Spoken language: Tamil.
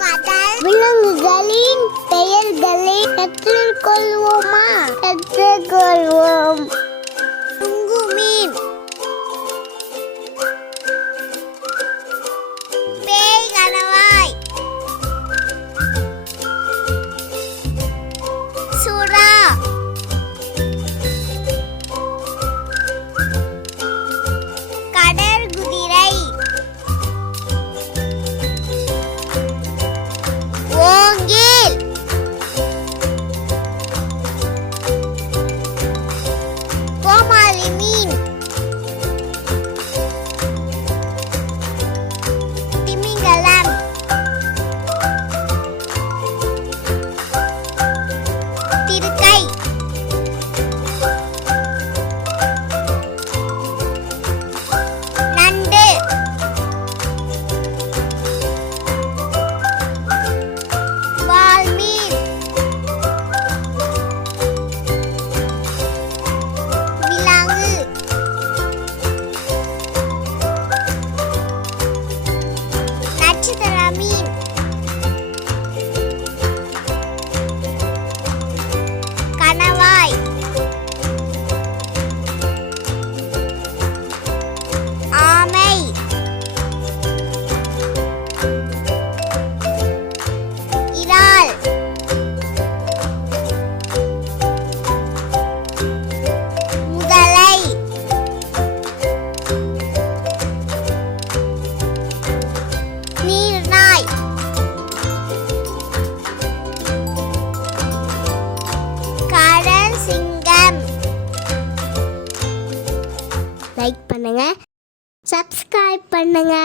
கடல் விலங்குகளின் பெயர்களை கற்றுக்கொள்வோமா? கற்றுக்கொள்வோம். மீன், பேய் கணவாய், சுறா, கடற்குதிரை, ஓங்கில், கோமாளி மீன், திமிங்கலம், திருக்கை, நண்டு, வால்மீன், விலங்கு, நட்சத்திர மீன், கணவாய், ஆமை, இறால், முதலை, நீர்நாய், கடல் சிங்கம். லைக் பண்ணுங்க, சப்ஸ்கிரைப் பண்ணுங்க.